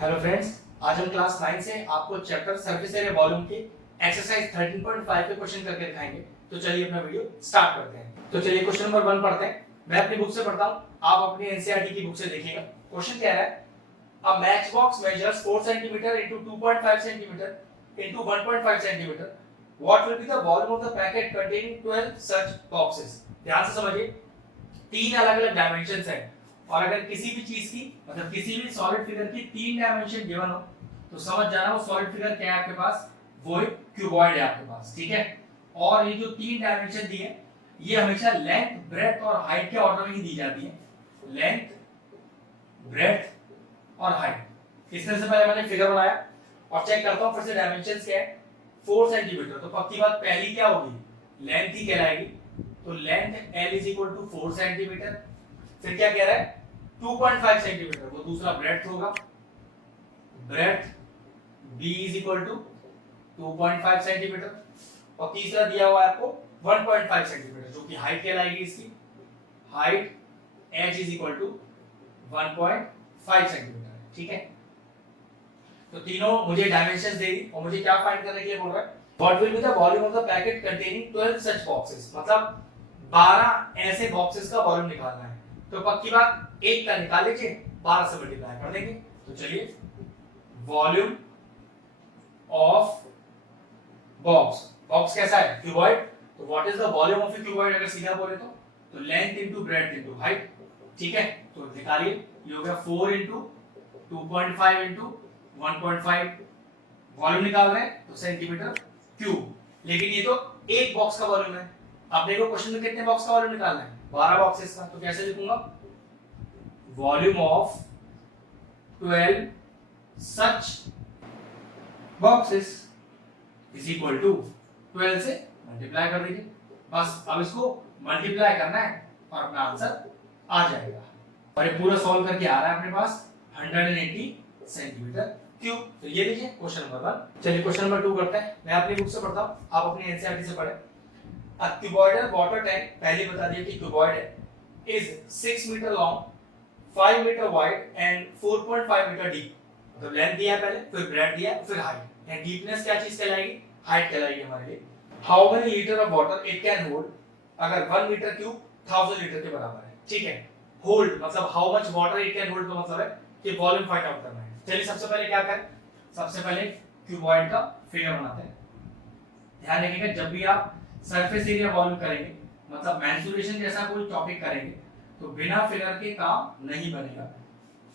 Hello friends, आज हम class 9 से आपको चैप्टर सरफेस एरिया वॉल्यूम के एक्सरसाइज 13.5 के क्वेश्चन करके दिखाएंगे। तो चलिए अपना वीडियो स्टार्ट करते हैं। तो चलिए क्वेश्चन नंबर 1 पढ़ते हैं। मैं अपनी बुक से पढ़ता हूं, आप अपनी एनसीईआरटी की बुक से देखिएगा। क्वेश्चन कह रहा है a match box measures 4 centimetre into 2.5 centimetre into 1.5 centimetre. What will be the volume of the packet containing 12 such boxes. ध्यान से समझिए, तीन अलग-अलग डायमेंशंस हैं और अगर किसी भी चीज की मतलब किसी भी सॉलिड फिगर की तीन डायमेंशन गिवन हो तो समझ जाना वो सॉलिड फिगर क्या है आपके पास, वो एक क्यूबॉइड है आपके पास। ठीक है, और ये जो तीन डायमेंशन दी है ये हमेशा लेंथ, ब्रेड्थ और हाइट के ऑर्डर में ही दी जाती है। लेंथ, ब्रेड्थ और हाइट। इस तरह से पहले मैंने फिगर बनाया और चेक करता हूं फिर से डायमेंशंस क्या है। 4 सेंटीमीटर, तो पक्की बात पहली क्या होगी, लेंथ ही कहलाएगी। तो length L is equal to 4 centimetre. फिर क्या कह रहा है 2.5 सेंटीमीटर, वो दूसरा ब्रेड्थ होगा। Breadth B is equal to 2.5 centimetre और तीसरा दिया हुआ है आपको 1.5 सेंटीमीटर जो कि हाइट कहलाएगी इसकी। Height H is equal to 1.5 centimetre. ठीक है, तो तीनों मुझे डायमेंशंस दे दी और मुझे क्या फाइंड करने के लिए बोल रहा है, what will be the volume of the packet containing 12 such boxes. मतलब 12 ऐसे बॉक्सेस का वॉल्यूम निकालना है। तो पक्की बात एक का निकाल लीजिए, 12 से मल्टीप्लाई कर देंगे। तो चलिए, वॉल्यूम ऑफ बॉक्स, बॉक्स कैसा है, क्यूबॉइड। तो what is the volume of A cuboid अगर सीधा बोले तो length into breadth into height. ठीक है, तो निकालिए, ये हो गया 4 इनटू 2.5 इनटू 1.5। वॉल्यूम निकाल रहे हैं तो सेंटीमीटर क्यूब, लेकिन ये तो एक बॉक्स का वॉल्यूम है। अब देखो क्वेश्चन में कितने बॉक्स का वॉल्यूम निकालना है, 12 बॉक्सेस का। तो कैसे लिखूंगा, volume of 12 such boxes is equal to 12 से मल्टीप्लाई कर दीजिए। बस अब इसको मल्टीप्लाई करना है और अपना आंसर आ जाएगा। और ये पूरा सॉल्व करके आ रहा है अपने पास 180 सेंटीमीटर क्यूब। तो ये लीजिए क्वेश्चन नंबर 1। चलिए क्वेश्चन नंबर 2 करते हैं। मैं अपनी बुक से पढ़ता हूं, आप अपनी एनसीईआरटी से पढ़ें। A cuboidal water tank, पहले बता दिया कि क्यूबॉइड है, is 6 metre long, 5 metre wide and 4.5 metre deep. मतलब लेंथ दिया है पहले, फिर ब्रेड्थ दिया है, फिर हाइट। एंड डीपनेस क्या चीज कहलाएगी, हाइट कहलाएगी हमारे लिए। How many litre of water it can hold, अगर 1 मीटर क्यूब 1000 लीटर के बराबर है। ठीक है, होल्ड मतलब how much water it can hold का मतलब है कि वॉल्यूम फाइंड आउट करना है। चलिए सबसे पहले क्या करें, सबसे पहले क्यूबॉइड का फिगर बनाते हैं। ध्यान रखिएगा, जब भी आप सरफेस एरिया वॉल्यूम करेंगे मतलब मेंसुरेशन जैसा कोई टॉपिक करेंगे तो बिना फिगर के काम नहीं बनेगा।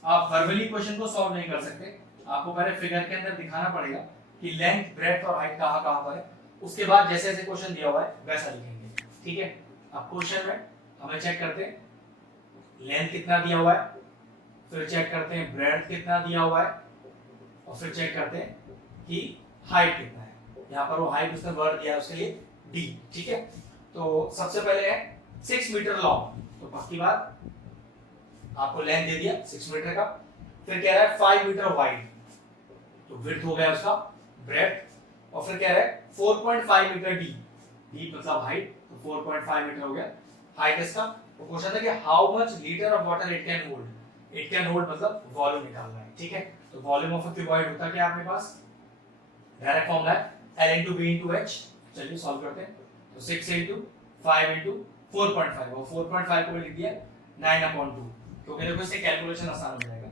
आप वर्बली क्वेश्चन को सॉल्व नहीं कर सकते, आपको पहले फिगर के अंदर दिखाना पड़ेगा कि लेंथ, ब्रेड्थ और हाइट कहां-कहां पर है। उसके बाद जैसे जैसे क्वेश्चन दिया हुआ है वैसा लिखेंगे। ठीक है, अब क्वेश्चन में हमें चेक करते हैं लेंथ कितना दिया हुआ है, फिर चेक करते हैं ब्रेड्थ कितना दिया हुआ है और फिर चेक करते हैं कि हाइट कितना है। यहाँ पर वो हाइट उसने वर्ड दिया है उसके लिए D। ठीक है, तो सबसे पहले है 6 मीटर लॉन्ग, तो पक्की बात आपको लेंथ दे दिया 6 मीटर का। फिर कह रहा है 5 मीटर वाइड, तो विड्थ हो गया उसका, ब्रेड्थ। और फिर कह रहा है 4.5 मीटर डीप मतलब हाइट, तो 4.5 मीटर हो गया हाइट इसका। तो क्वेश्चन था कि how much litre of water it can hold. It can hold मतलब वॉल्यूम निकालना है। ठीक है, तो वॉल्यूम ऑफ अ क्यूबॉइड होता क्या अपने पास, डायरेक्ट फॉर्मूला है L into B into H। चलिए सॉल्व करते हैं। तो 6 into 5 into 4.5, वो 4.5 को भी लिख दिया 9/2, क्योंकि देखो इससे कैलकुलेशन आसान हो जाएगा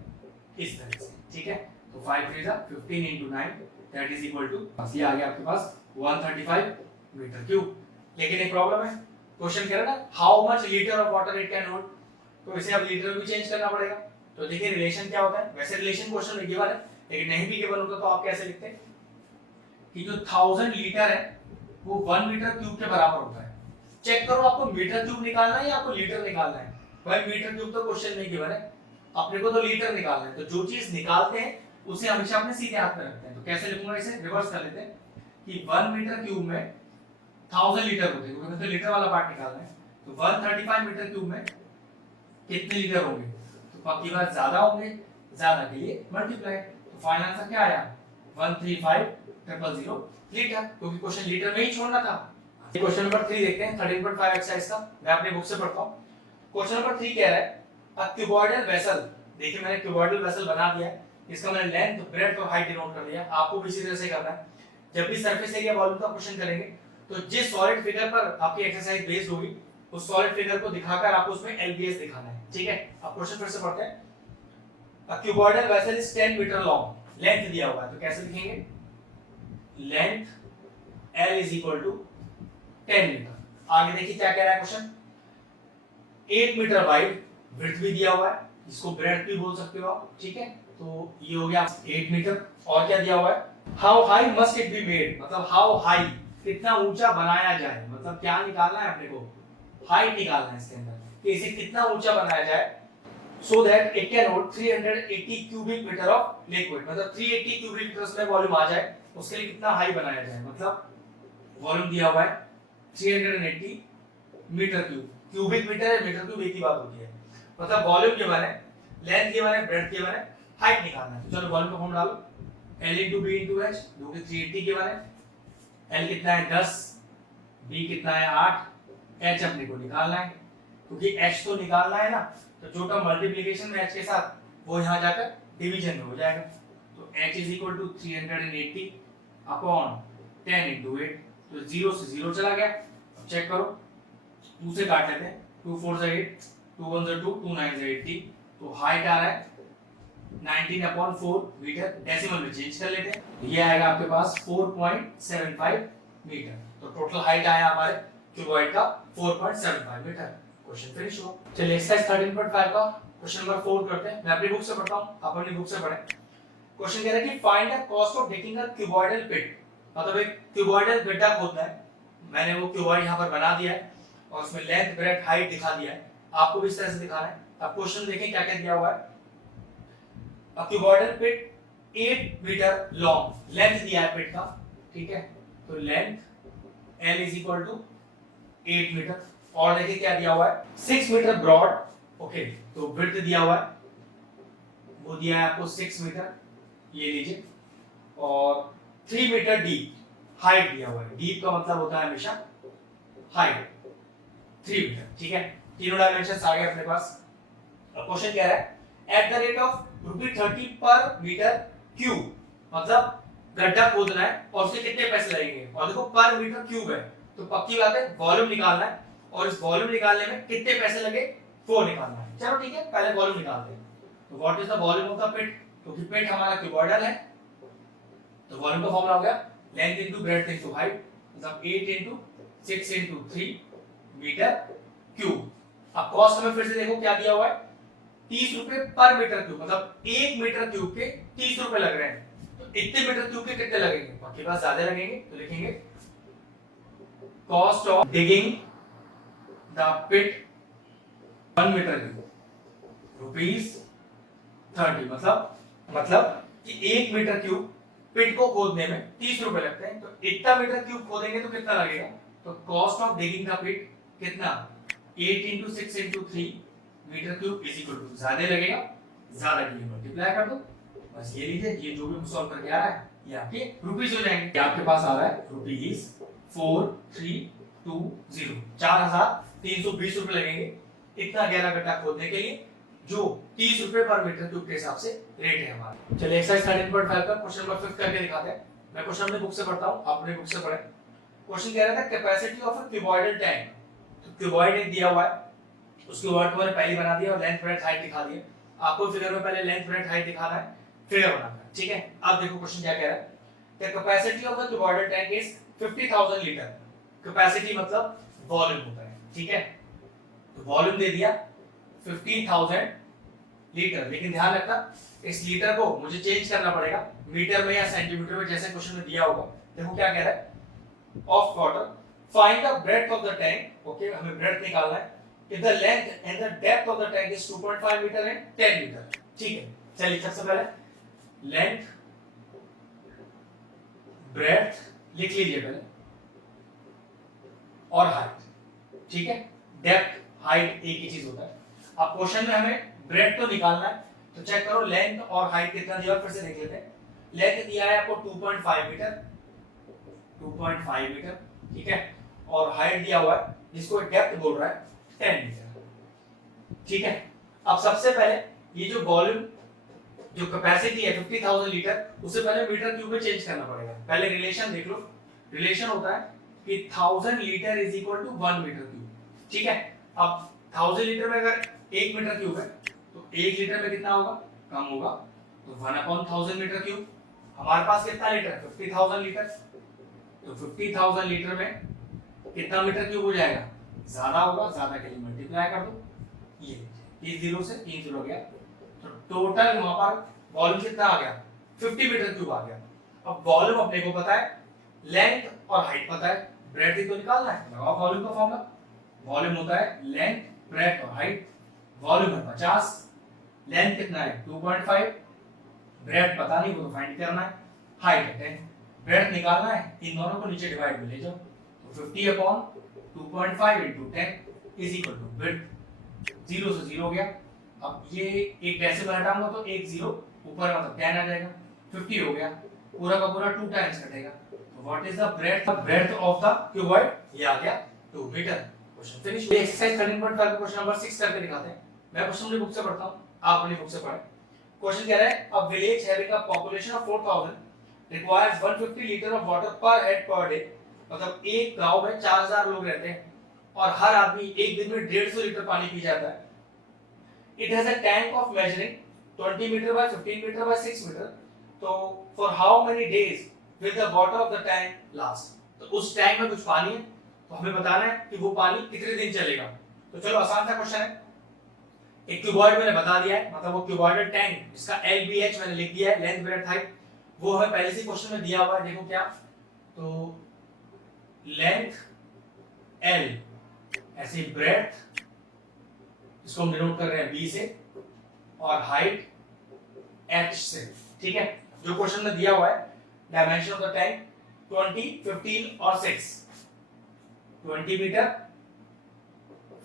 इस तरह से। ठीक है, तो 5 3 जा 15 into 9 that is equal to, बस ये आ गया आपके पास 135 मीटर क्यूब। लेकिन एक प्रॉब्लम है, क्वेश्चन कह रहा है ना how much litre of water it can hold, तो इसे अब लीटर में भी चेंज करना पड़ेगा। तो देखिए रिलेशन क्या होता है, वैसे रिलेशन क्वेश्चन में गिवन है लेकिन नहीं भी गिवन होता तो आप कैसे लिखते हैं कि जो 1000 लीटर है वो 1 मीटर क्यूब के बराबर होता है। चेक करो आपको मीटर क्यूब निकालना है या आपको लीटर निकालना है। भाई मीटर क्यूब तो क्वेश्चन में गिवन है, अपने को तो लीटर निकालना है। तो जो चीज निकालते हैं उसे हमेशा अपने सीधे हाथ में रखते हैं। तो कैसे लिखूंगा, इसे रिवर्स कर लेते हैं कि 1 मीटर क्यूब में 1000 लीटर होते हैं, क्योंकि तो लीटर वाला पार्ट निकालना है। तो 135 मीटर क्यूब में कितने लीटर होंगे, तो पक्की बात ज्यादा होंगे, ज्यादा के लिए मल्टीप्लाई। तो फाइनल आंसर क्या आया 135,000 लीटर, क्योंकि क्वेश्चन लीटर में ही छोड़ना था। क्वेश्चन नंबर 3 देखते हैं 13.5 एक्सरसाइज का। मैं अपने बुक से पढ़ता हूं। क्वेश्चन नंबर 3 कह रहा है अ क्यूबॉइडल वेसल, देखिए मैंने क्यूबॉइडल वेसल बना दिया है इसका मैंने लेंथ, ब्रेड्थ और हाइट डिनोट कर दिया। आपको भी इसी तरह से करना है। जब भी सरफेस एरिया वॉल्यूम का क्वेश्चन करेंगे तो जिस सॉलिड फिगर पर आपकी एक्सरसाइज बेस्ड होगी उस सॉलिड फिगर को दिखाकर आपको उसमें एलबीएस दिखाना है, ठीक है। अब क्वेश्चन फिर से पढ़ते हैं। A cuboidal vessel is 10 metre long, length दिया हुआ है तो कैसे लिखेंगे, length L is equal to 10 metre. आगे देखिए क्या कह रहा है क्वेश्चन, 8 मीटर वाइड, विड्थ भी दिया हुआ है, इसको ब्रेड्थ भी बोल सकते हो आप, ठीक है। तो ये हो गया 8 मीटर। और क्या दिया हुआ है, how high must it be made, मतलब हाउ हाई, कितना ऊंचा बनाया जाए, मतलब क्या निकालना है अपने को, हाइट निकालना है इसके अंदर कि इसे कितना ऊंचा बनाया जाए, so that it can hold 380 cubic metre of liquid, मतलब 380 क्यूबिक मीटर में वॉल्यूम आ जाए, उसके लिए कितना हाई बनाया जाए, मतलब वॉल्यूम दिया हुआ है 380 मीटर क्यूब, क्यूबिक मीटर है मीटर क्यूब एक ही बात होती है, मतलब वॉल्यूम के बारे, लेंथ के बारे, ब्रेड्थ के बारे, हाइट निकालना है। तो चलो वॉल्यूम का फॉर्म डालो, L into B into H, जो कि 380 के बारे, L कितना है 10, B कितना है 8, H अपने को निकालना है, क्योंकि H तो निकालना है ना, तो जो टर्म मल्टीप्लिकेशन में H के साथ वो यहाँ जाकर डिवीजन में हो जाएगा। तो H is equal to 380 upon 10 into 8, तो 0 से 0 चला गया। अब चेक करो, 2 से काट लेते हैं, 2 4 से 8, 2 1 से 2, 2 9 से 80, तो हाइट आ रहा है 19/4 मीटर, डेसिमल में चेंज कर लेते हैं, ये आएगा आपके पास 4.75 मीटर। तो टोटल हाइट आया हमारे क्यूबॉइड का 4.75 मीटर। क्वेश्चन फिनिश हुआ। चलिए एक्सरसाइज 13.5 का क्वेश्चन नंबर 4 करते हैं। मैं अपनी बुक से पढ़ता हूं, आप अपनी बुक से पढ़ें। क्वेश्चन कह रहा है कि find the cost of digging a cuboidal pit, मतलब एक क्यूबॉइडल गड्ढा खोदना है। मैंने वो क्यूबॉइड यहां पर बना दिया है और उसमें लेंथ, ब्रेड्थ, हाइट दिखा दिया है, आपको भी इस तरह से दिखाना है। अब क्वेश्चन देखें क्या क्या दिया हुआ है। A cuboidal pit 8 metre long, length दिया है पिट का, ठीक है। तो length L is equal to 8 metre, और देखिए क्या दिया हुआ है 6 मीटर ब्रॉड, ओके। तो विड्थ दिया हुआ है, वो दिया है आपको 6 मीटर, ये लीजिए, और 3 मीटर डीप, हाइट दिया हुआ है, डीप का मतलब होता है हमेशा हाइट, 3 मीटर, ठीक है। तीनों डायमेंशंस आ गए अपने पास। अब क्वेश्चन कह रहा है एट द रेट ऑफ ₹30 पर मीटर क्यूब, मतलब गड्ढा खोदना है और उसके कितने पैसे लगेंगे, और देखो पर मीटर क्यूब है तो पक्की बात है वॉल्यूम निकालना है, और इस वॉल्यूम निकालने में कितने पैसे लगे वो निकालना है। चलो ठीक है, पहले वॉल्यूम निकालते हैं। तो what is the volume of the pit, क्योंकि पिट हमारा क्यूबॉइडल है, तो वॉल्यूम का फॉर्मूला हो गया length into breadth into height, मतलब 8 इनटू 6 इनटू 3 मीटर क्यूब। अब कॉस्ट हमें फिर से देखो क्या दिया हुआ है, 30 रुपए पर मीटर क्यूब, मतलब 1 मीटर क्यूब के 30 रुपए लग रहे हैं, तो इतने मीटर क्यूब के कितने लगेंगे, आपके पास ज्यादा लगेंगे, तो लिखेंगे cost of digging the pit 1 metre cube ₹30, मतलब कि 1 मीटर क्यूब पिट को खोदने में 30 रुपए लगते हैं, तो इतना मीटर क्यूब खोदेंगे तो कितना लगेगा, तो cost of digging the pit कितना 8 into 6 into 3 metre cube is equal to, ज्यादा लगेगा, ज्यादा के लिए मल्टीप्लाई कर दो, बस ये लीजिए, ये जो भी सॉल्व करके आ रहा है ये आपके रुपीस हो जाएंगे। ये आपके पास आ रहा है ₹4320, 4320 रुपए लगेंगे इतना गहरा गड्ढा खोदने के लिए, जो 30 रुपए पर मीटर क्यूब के हिसाब से रेट है हमारा। चलिए एक्सरसाइज 13.5 का क्वेश्चन नंबर 5 करके दिखाते हैं। मैं क्वेश्चन अपनी बुक से पढ़ता हूं, आप अपनी बुक से पढ़ें। क्वेश्चन कह रहा था capacity of a cuboidal tank, तो क्यूबॉइड एक दिया हुआ है, उसके वर्ड को मैंने पहले बना दिया और लेंथ ब्रेड्थ हाइट दिखा दिया। आपको फिगर में पहले लेंथ ब्रेड्थ हाइट दिखाना है, फिगर बनाना है, ठीक है। अब देखो क्वेश्चन क्या कह रहा है, the capacity of the cuboidal tank is 50,000 litre. Capacity मतलब वॉल्यूम होता है, ठीक है। तो वॉल्यूम दे दिया 15,000 लीटर, लेकिन ध्यान रखना इस लीटर को मुझे चेंज करना पड़ेगा मीटर में या सेंटीमीटर में, जैसे क्वेश्चन में दिया होगा। देखो क्या कह रहा है, of water find the breadth of the tank, okay, हमें ब्रेड्थ निकालना है। If the length and the depth of the tank is 2.5 meter and 10 meter, ठीक है। चलिए सबसे पहले लेंथ, ब्रेड्थ लिख लीजिए पहले, और हाइट, ठीक है। डेप्थ हाइट एक ही चीज होता है। अब क्वेश्चन में हमें ब्रेड्थ तो निकालना है, तो चेक करो लेंथ और हाइट कितना दिया, फिर से देख लेते हैं। लेंथ दिया है आपको 2.5 मीटर, 2.5 मीटर, ठीक है, और हाइट दिया हुआ है जिसको डेप्थ बोल रहा है 10 मीटर, ठीक है। अब सबसे पहले ये जो वॉल्यूम जो कैपेसिटी है 50,000 लीटर, उसे पहले मीटर क्यूब में चेंज करना पड़ेगा। पहले रिलेशन देख लो, रिलेशन होता है कि 1000 litre is equal to 1 metre cube, ठीक है। अब 1000 लीटर में अगर 1 मीटर क्यूब है तो 1 लीटर में कितना होगा, कम होगा, तो 1/1000 मीटर क्यूब। हमारे पास कितना लीटर, 50,000 लीटर, तो 50,000 लीटर में कितना मीटर क्यूब हो जाएगा, ज्यादा होगा, ज्यादा के लिए मल्टीप्लाई कर दो, ये 30 0 से 3 0 गया, तो टोटल वहां पर वॉल्यूम कितना आ गया, 50 मीटर क्यूब आ गया। अब वॉल्यूम अपने को पता है, लेंथ और हाइट पता है, ब्रेड्थ ही तो निकालना है, लगाओ वॉल्यूम का फॉर्मूला। वॉल्यूम होता है लेंथ, ब्रेड्थ और हाइट। वॉल्यूम है 50, लेंथ कितना है 2.5, ब्रेड्थ पता नहीं, वो तो फाइंड करना है, हाइट है 10, ब्रेड्थ निकालना है, इन दोनों को नीचे डिवाइड में ले जाओ, तो 50/2.5 * 10 इज इक्वल टू ब्रेड्थ, 0 से 0 गया। अब ये एक डेसिमल हटाऊंगा तो एक 0 ऊपर मतलब 10 आ जाएगा, 50 हो गया, पूरा का पूरा 2 टाइम्स कटेगा, तो what is the breadth of the cuboid, ये आ गया 2 मीटर। Question finish. ये एक्सरसाइज 13.5 का क्वेश्चन नंबर 6 करके दिखाते हैं। मैं क्वेश्चन अपनी बुक से पढ़ता हूं, आप अपनी बुक से पढ़ें। क्वेश्चन कह रहा है a village having a population of 4000 requires 150 litre of water पर हेड पर डे, मतलब एक गांव में 4000 लोग रहते हैं और हर आदमी एक दिन में 150 लीटर पानी पी जाता है। It has a tank of measuring 20 meter by 15 meter by 6 meter. तो for how many days will the water of the tank last? तो उस टैंक में कुछ पानी है, तो हमें बताना है कि वो पानी कितने दिन चलेगा। तो चलो आसान सा क्वेश्चन है। एक क्यूबॉइड मैंने बता दिया है, मतलब वो क्यूबॉइडल टैंक जिसका LBH मैंने लिख दिया है, लेंथ ब्रेड्थ हाइट, वो हमें पहले से क्वेश्चन में दिया हुआ है। देखो क्या, तो लेंथ L, ऐसे ब्रेड्थ इसको हम डिनोट कर रहे हैं B से, और हाइट H से, ठीक है। जो क्वेश्चन में दिया हुआ है, डायमेंशन ऑफ द टैंक 20, 15 और 6, 20 मीटर,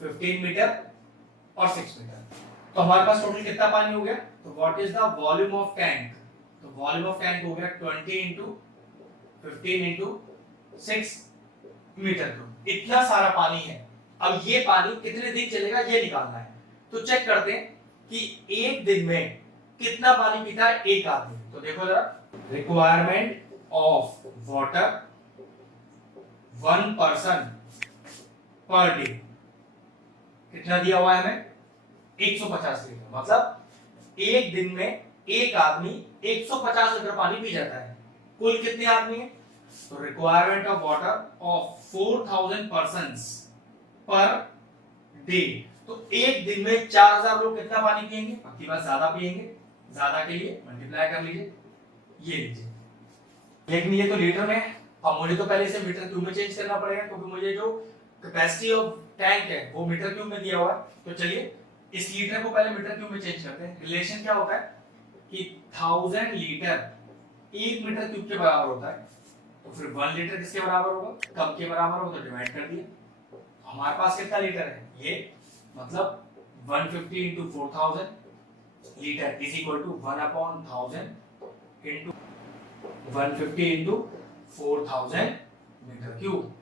15 मीटर और 6 मीटर। तो हमारे पास टोटल कितना पानी हो गया, तो what is the volume of tank, तो वॉल्यूम ऑफ टैंक हो गया 20 * 15 * 6 मीटर क्यूब। इतना सारा पानी है। अब ये पानी कितने दिन चलेगा ये निकालना है। तो चेक करते हैं कि एक दिन में कितना पानी पीता है एक आदमी। तो देखो जरा, requirement of water 1 person per day कितना दिया हुआ है हमें, 150 लीटर, मतलब एक दिन में एक आदमी 150 लीटर पानी पी जाता है। कुल कितने आदमी है, तो requirement of water of 4000 persons per day, तो एक दिन में 4000 लोग कितना पानी पिएंगे, पक्की बात ज्यादा पिएंगे, ज्यादा के लिए मल्टीप्लाई कर लीजिए, ये लीजिए। लेकिन ये तो लीटर में है, अब मुझे तो पहले इसे मीटर क्यूब में चेंज करना पड़ेगा, क्योंकि मुझे जो कैपेसिटी ऑफ टैंक है वो मीटर क्यूब में दिया हुआ है। तो चलिए इस लीटर को पहले मीटर क्यूब में चेंज करते हैं। रिलेशन क्या होता है कि 1000 लीटर 1 मीटर क्यूब के बराबर होता है, तो फिर 1 लीटर किसके बराबर होगा, कम के बराबर होगा, तो डिवाइड कर दिया। हमारे पास कितना लीटर है, ये मतलब 150 * 4000 litre is equal to 1/1000 * 150 * 4000 metre cube.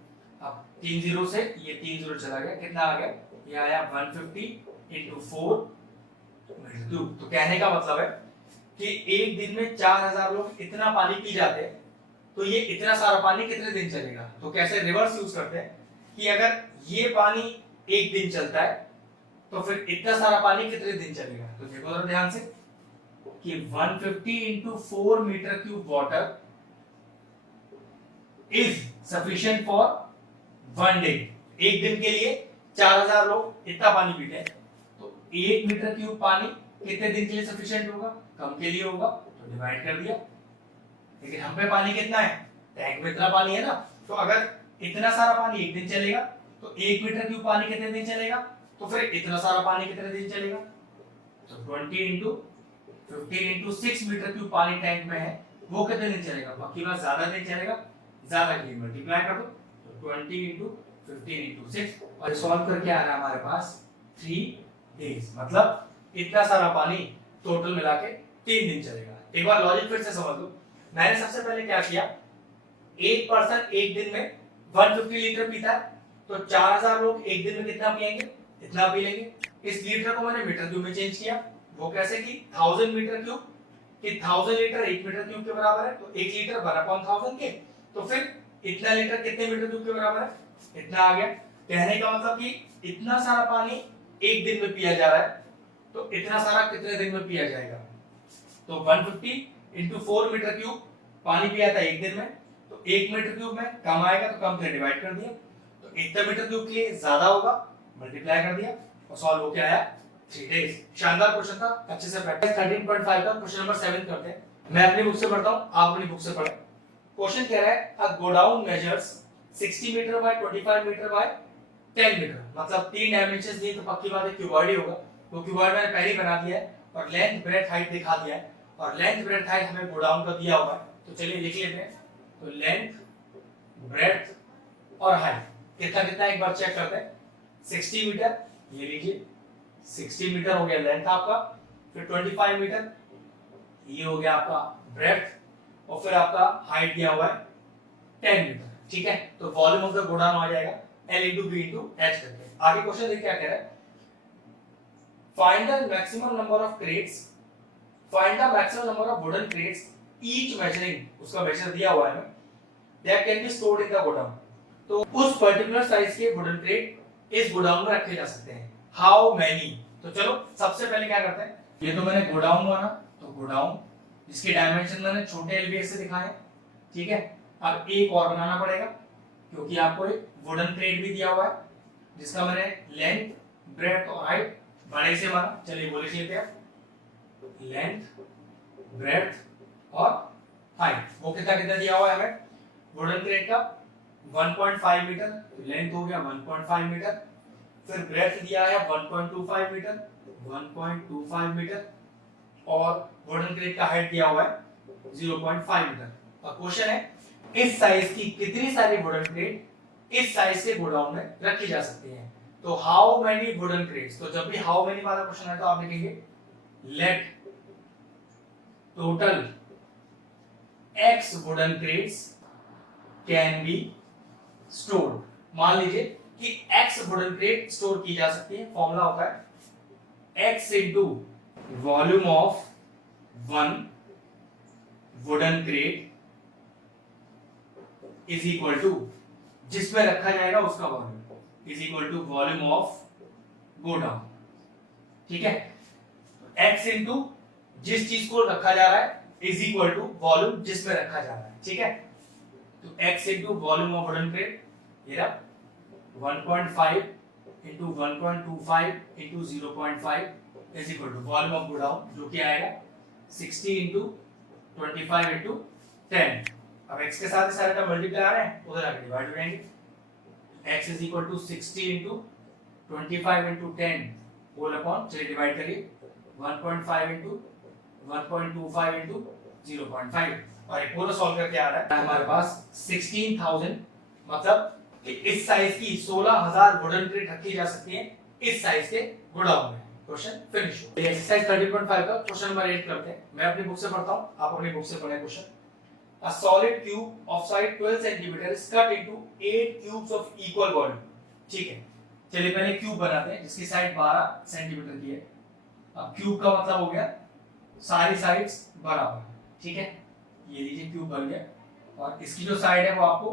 अब 3 0 से ये 3 0 चला गया, कितना आ गया, ये आया 150 * 4 मीटर क्यूब। तो कहने का मतलब है कि एक दिन में 4000 लोग इतना पानी पी जाते हैं, तो ये इतना सारा पानी कितने दिन चलेगा। तो कैसे रिवर्स यूज करते हैं कि अगर ये पानी एक दिन चलता है तो फिर इतना सारा पानी कितने दिन चलेगा। तो देखो जरा ध्यान से कि 150 * 4 metre cube water is sufficient for 1 day. एक दिन के लिए 4000 लोग इतना पानी पीते हैं, तो 1 मीटर क्यूब पानी कितने दिन के लिए सफिशिएंट होगा, कम के लिए होगा, तो डिवाइड कर दिया। लेकिन हम पे पानी कितना है, टैंक में इतना पानी है ना, तो अगर इतना सारा पानी एक दिन चलेगा तो 1 मीटर क्यूब पानी कितने दिन चलेगा, तो फिर इतना सारा पानी कितने दिन चलेगा, तो 20 * 15 * 6 मीटर क्यूब पानी टैंक में है, वो कितने दिन चलेगा, बाकी बात ज्यादा दिन चलेगा, ज्यादा के लिए मल्टीप्लाई कर दो, तो 20 * 15 * 6, और सॉल्व करके आ रहा है हमारे पास 3 डेज, मतलब इतना सारा पानी टोटल मिला के 3 दिन चलेगा। एक बार लॉजिक फिर से समझ लो। मैंने सबसे पहले क्या किया, एक पर्सन एक दिन में 150 लीटर पीता है, तो 4000 लोग एक दिन में कितना पिएंगे, इतना पी लेंगे। इस लीटर को मैंने मीटर क्यूब में चेंज किया, वो कैसे कि 1000 मीटर क्यूब कि 1000 लीटर 1 मीटर क्यूब के बराबर है, तो 1 लीटर 1/1000 के, तो फिर इतना लीटर कितने मीटर क्यूब के बराबर है, इतना आ गया। कहने का मतलब कि इतना सारा पानी एक दिन में पिया जा रहा है, तो इतना सारा कितने दिन में पिया जाएगा, तो 150 इंटू 4 मीटर क्यूब पानी पिया था एक दिन में, तो 1 मीटर क्यूब में कम आएगा तो कम से डिवाइड कर दिया, तो इतना मीटर क्यूब के लिए ज्यादा होगा, मल्टीप्लाई कर दिया और सॉल्व हो गया है 3 डेज। शानदार क्वेश्चन था, अच्छे से प्रैक्टिस। 13.5 का क्वेश्चन नंबर 7 करते हैं। मैं अपनी बुक से पढ़ता हूं, आप अपनी बुक से पढ़ें। क्वेश्चन कह रहा है a godown measures 60 metre by 25 metre by 10 metre, मतलब 3 डायमेंशंस दिए तो पक्की बात है क्यूबॉइड ही होगा, तो क्यूबॉइड मैंने पहले ही बना दिया है और लेंथ ब्रेड्थ हाइट दिखा दिया है, और लेंथ ब्रेड्थ हाइट हमें गोडाउन का दिया हुआ है, तो चलिए लिख लेते हैं। तो लेंथ ब्रेड्थ और हाइट कितना कितना एक बार चेक करते हैं। 60 मीटर ये लीजिए, 60 मीटर हो गया लेंथ आपका, फिर 25 मीटर ये हो गया आपका ब्रेड्थ, और फिर आपका हाइट दिया हुआ है 10 मीटर, ठीक है। तो वॉल्यूम ऑफ द गोडाउन आ जाएगा L into B into H करके। आगे क्वेश्चन देखिए क्या कह रहा है, find the maximum number of crates, find the maximum number of wooden crates each measuring, उसका मेजर दिया हुआ है that can be stored in the godown, तो उस पर्टिकुलर साइज के वुडन क्रेट इस गोडाउन में रखे जा सकते हैं। हाउ मेनी, तो चलो सबसे पहले क्या करते हैं, ये तो मैंने गोडाउन माना, तो गोडाउन जिसके डायमेंशन मैंने छोटे एलबीएस से दिखाए, ठीक है। अब एक और बनाना पड़ेगा क्योंकि आपको एक वुडन क्रेट भी दिया हुआ है जिसका मैंने लेंथ ब्रेड्थ और हाइट बड़े से माना। चलिए वो लिख लेते हैं, लेंथ ब्रेड्थ और हाइट, वो कितना कितना दिया हुआ है हमें, वुडन क्रेट का 1.5 मीटर, लेंथ हो गया 1.5 मीटर, फिर ब्रेड्थ दिया है 1.25 मीटर, 1.25 मीटर, और वुडन क्रेट का हाइट दिया हुआ है 0.5 मीटर। और क्वेश्चन है इस साइज की कितनी सारी वुडन क्रेट इस साइज के गोडाउन में रखी जा सकती हैं, तो हाउ मेनी वुडन क्रेट्स, तो जब भी हाउ मेनी वाला क्वेश्चन है तो आप लिखेंगे let total x wooden crates can be stored. मान लीजिए कि x वुडन क्रेट स्टोर की जा सकती है, फॉर्मूला होता है x into volume of one wooden crate is equal to जिसमें रखा जाएगा उसका volume is equal to volume of godown, ठीक है। x इनटू जिस चीज को रखा जा रहा है इज इक्वल टू वॉल्यूम जिसमें रखा जा रहा है, ठीक है। तो x into volume of wooden crate ये रहा 1.5 into 1.25 into 0.5 is equal to volume of godown जो कि आएगा 60 इनटू 25 इनटू 10। अब x के साथ सारे टर्म मल्टीप्लाई आ रहे हैं, उधर आके डिवाइड हो जाएंगे। x is equal to 60 into 25 into 10 whole upon, चलिए डिवाइड करिए 1.5 इनटू 1.25 इनटू 0.5, और एक पूरा सॉल्व करके आ रहा है हमारे पास 16,000, मतलब कि इस साइज की 16,000 वुडन क्रेट रखी जा सकती है इस साइज के गोडाउन में। क्वेश्चन फिनिश हो। एक्सरसाइज 13.5 का क्वेश्चन नंबर 8 करते हैं। मैं अपनी बुक से पढ़ता हूं, आप अपनी बुक से पढ़ें question. A solid cube of side 12 cm is cut into 8 cubes of equal volume, ठीक है। चलिए पहले क्यूब बनाते हैं जिसकी साइड 12 सेंटीमीटर की है। अब क्यूब का मतलब हो गया सारी साइड्स बराबर, ठीक है। ये लीजिए क्यूब बन गया, और इसकी जो साइड है वो आपको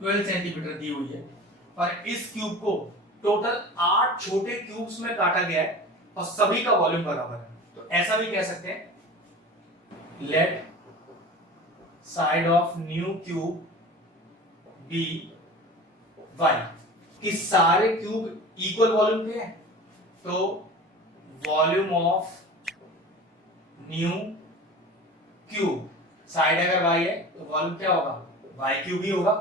12 सेंटीमीटर दी हुई है, और इस क्यूब को टोटल 8 छोटे क्यूब्स में काटा गया है और सभी का वॉल्यूम बराबर है। तो ऐसा भी कह सकते हैं let side of new cube be y, कि सारे क्यूब इक्वल वॉल्यूम के हैं, तो volume of new cube side अगर y है तो वॉल्यूम क्या होगा y क्यूब ही होगा।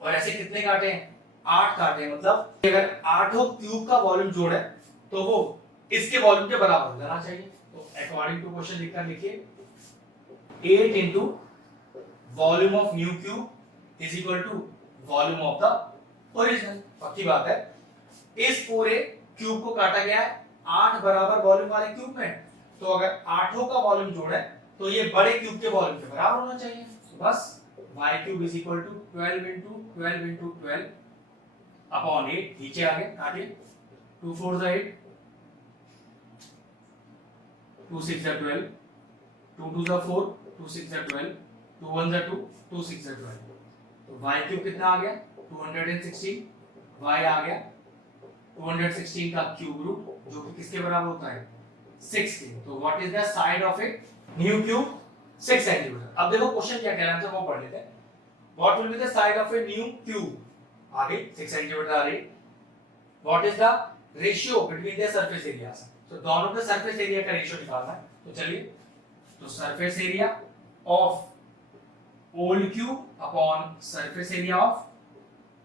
और ऐसे कितने काटे हैं 8 काटे हैं, मतलब अगर 8 क्यूब का वॉल्यूम जोड़े तो वो इसके वॉल्यूम के बराबर हो जाना चाहिए। तो अकॉर्डिंग टू क्वेश्चन लिखकर लिखिए 8 into volume of new cube is equal to volume of the original. पक्की बात है, इस पूरे क्यूब को काटा गया है 8 बराबर वॉल्यूम वाले क्यूब में, तो अगर 8 का वॉल्यूम जोड़े तो ये बड़े क्यूब के वॉल्यूम के बराबर होना चाहिए। तो बस y cube is equal to 12 into 12 into 12 upon 8, नीचे आ गए काटिए 2 4 8 2 6 12 2 2 जा 4, 2 6 जा 12, 2 1 जा 2, 2 6 जा 12। तो y क्यूब कितना आ गया 216, y आ गया 216 का क्यूब रूट जो कि किसके बराबर होता है 6 के। तो what is the side of a new cube 6 centimetre. अब देखो क्वेश्चन क्या कह रहा है वो पढ़ लेते हैं। What will be the side of a new cube आगे 6 सेंटीमीटर आ रही। What is the ratio between the surface areas. तो दोनों के सरफेस एरिया का रेशियो निकालना है। तो चलिए, तो surface area of old cube upon surface area of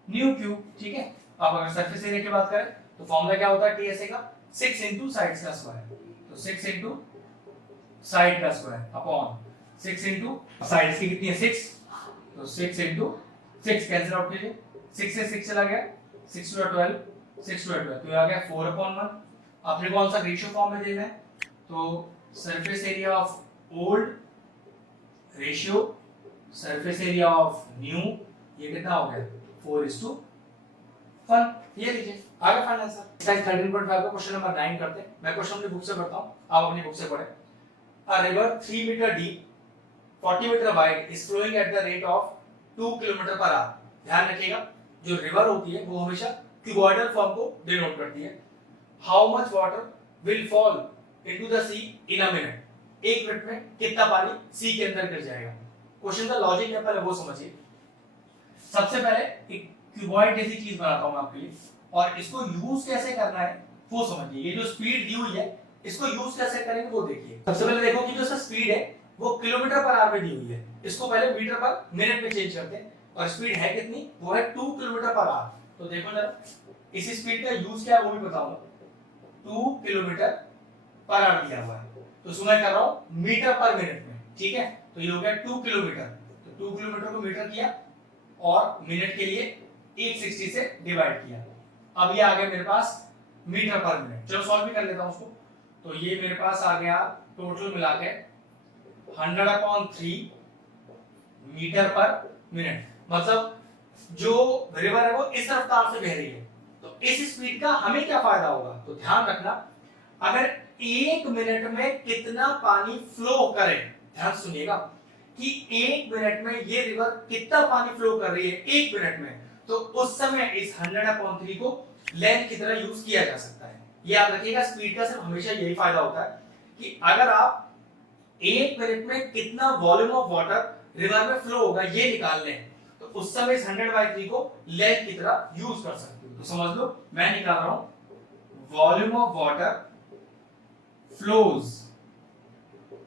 new cube, ठीक है। अब अगर सरफेस एरिया की बात करें तो फॉर्मूला क्या होता है टीएसए का 6 इनटू साइड्स का स्क्वायर। तो 6 इनटू साइड का स्क्वायर अपॉन 6 इनटू साइड्स की कितनी है 6, तो 6 इनटू 6 कैंसिल आउट कीजिए, 6 से 6 चला गया, 6 टू 12, 6 टू 12 तो ये आ गया 4/1। आपने कौन सा रेशियो फॉर्म में देना है, तो surface area of old ratio surface area of new, ये कितना हो गया 4:1। ये लीजिए आगे फाइनल आंसर। एक्सरसाइज 13.5 का क्वेश्चन नंबर 9 करते हैं। मैं क्वेश्चन अपनी बुक से पढ़ता हूं, आप अपनी बुक से पढ़ें। A river 3 metre deep 40 metre wide is flowing at the rate of 2 kilometre per hour. ध्यान रखिएगा जो रिवर होती है वो हमेशा क्यूबॉइडल फॉर्म को डिनोट करती है। How much water will fall into the sea in a minute. 1 minute में कितना पानी सी के अंदर गिर जाएगा। क्वेश्चन का लॉजिक है पहले वो समझिए। सबसे पहले एक क्यूबॉइड जैसी चीज बनाता हूं मैं आपके लिए और इसको यूज कैसे करना है वो समझिए। ये जो स्पीड दी हुई है इसको यूज कैसे करेंगे वो देखिए। सबसे पहले देखो कि जो इसका स्पीड है वो किलोमीटर पर आवर में दी हुई है। इसको पहले मीटर पर मिनट में चेंज करते हैं और स्पीड है कितनी, वो है 2 किलोमीटर पर आवर। तो देखो जरा इसी स्पीड का यूज क्या है वो भी बताऊंगा। 2 किलोमीटर पर आवर दिया हुआ है तो सुना कर रहा हूं मीटर पर मिनट में, ठीक है। तो ये हो गया 2 किलोमीटर। तो 2 किलोमीटर को मीटर किया और मिनट के लिए 160 से डिवाइड किया। अब ये आ गया मेरे पास मीटर पर मिनट। चलो सॉल्व भी कर लेता हूं उसको। तो ये मेरे पास आ गया टोटल मिला के 100/3 मीटर पर मिनट। मतलब जो रिवर है वो इस रफ्तार से बह रही है तो इस स्पीड का हमें क्या फायदा होगा। तो ध्यान रखना अगर 1 मिनट में कितना पानी फ्लो करे, ध्यान सुनिएगा कि 1 मिनट में ये रिवर कितना पानी फ्लो कर रही है 1 मिनट में, तो उस समय इस 100/3 को लेंथ की तरह यूज किया जा सकता है। याद रखिएगा स्पीड का सिर्फ हमेशा यही फायदा होता है कि अगर आप 1 मिनट में कितना वॉल्यूम ऑफ वाटर रिवर में फ्लो होगा ये निकाल लें तो उस समय इस 100/3 को लेंथ की तरह यूज कर सकते हो। तो समझ लो मैं निकाल रहा हूं volume of water flows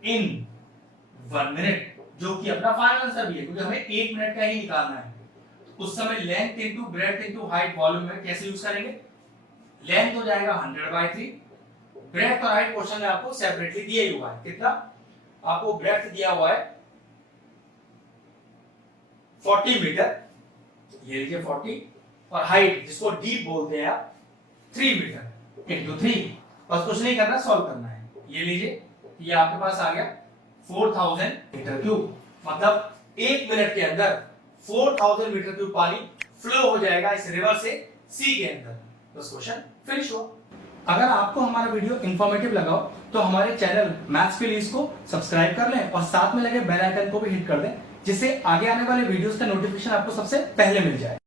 in 1 minute, जो कि अपना फाइनल आंसर भी है क्योंकि हमें 1 मिनट का ही निकालना है। उस समय length into breadth into height volume में कैसे यूज करेंगे। लेंथ हो जाएगा 100/3, ब्रेड्थ और हाइट क्वेश्चन में आपको सेपरेटली दिया ही हुआ है। कितना आपको ब्रेड्थ दिया हुआ है 40 मीटर, ये लीजिए 40, और हाइट जिसको डीप बोलते हैं आप 3 मीटर इनटू 3। बस कुछ नहीं करना, सॉल्व करना है। ये लीजिए ये आपके पास आ गया 4000 मीटर क्यूब। मतलब 1 मिनट के अंदर 4000 मीटर क्यूब पानी फ्लो हो जाएगा इस रिवर से सी के अंदर। बस क्वेश्चन फिनिश हुआ। अगर आपको हमारा वीडियो इंफॉर्मेटिव लगा हो तो हमारे चैनल मैथ्स प्लीज को सब्सक्राइब कर लें और साथ में लगे बेल आइकन को भी हिट कर दें जिससे आगे आने वाले वीडियोस का नोटिफिकेशन आपको सबसे पहले मिल जाए।